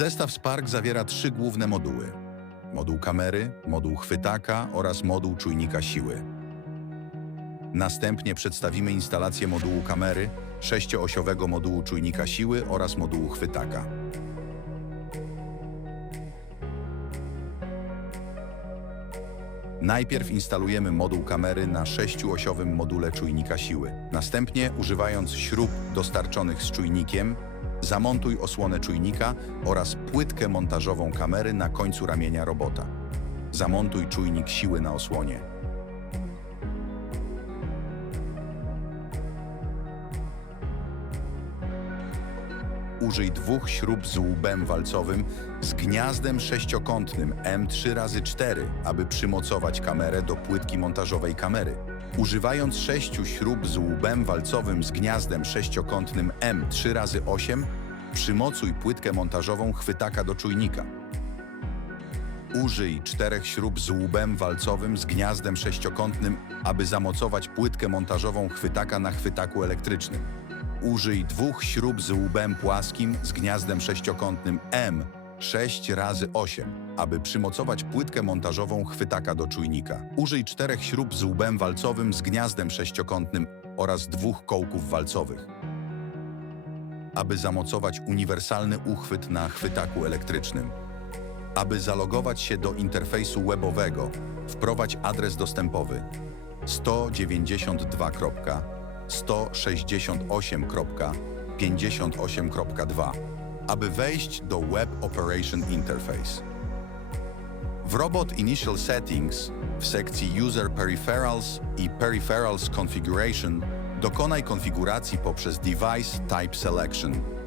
Zestaw Spark zawiera trzy główne moduły. Moduł kamery, moduł chwytaka oraz moduł czujnika siły. Następnie przedstawimy instalację modułu kamery, sześcioosiowego modułu czujnika siły oraz modułu chwytaka. Najpierw instalujemy moduł kamery na sześciuosiowym module czujnika siły. Następnie, używając śrub dostarczonych z czujnikiem, zamontuj osłonę czujnika oraz płytkę montażową kamery na końcu ramienia robota. Zamontuj czujnik siły na osłonie. Użyj dwóch śrub z łbem walcowym z gniazdem sześciokątnym M3x4, aby przymocować kamerę do płytki montażowej kamery. Używając sześciu śrub z łbem walcowym z gniazdem sześciokątnym M3x8, przymocuj płytkę montażową chwytaka do czujnika. Użyj czterech śrub z łbem walcowym z gniazdem sześciokątnym, aby zamocować płytkę montażową chwytaka na chwytaku elektrycznym. Użyj dwóch śrub z łbem płaskim z gniazdem sześciokątnym M 6 razy 8 aby przymocować płytkę montażową chwytaka do czujnika. Użyj czterech śrub z łbem walcowym z gniazdem sześciokątnym oraz dwóch kołków walcowych, aby zamocować uniwersalny uchwyt na chwytaku elektrycznym. Aby zalogować się do interfejsu webowego, wprowadź adres dostępowy 192.168.58.2, aby wejść do Web Operation Interface. W Robot Initial Settings w sekcji User Peripherals i Peripherals Configuration dokonaj konfiguracji poprzez Device Type Selection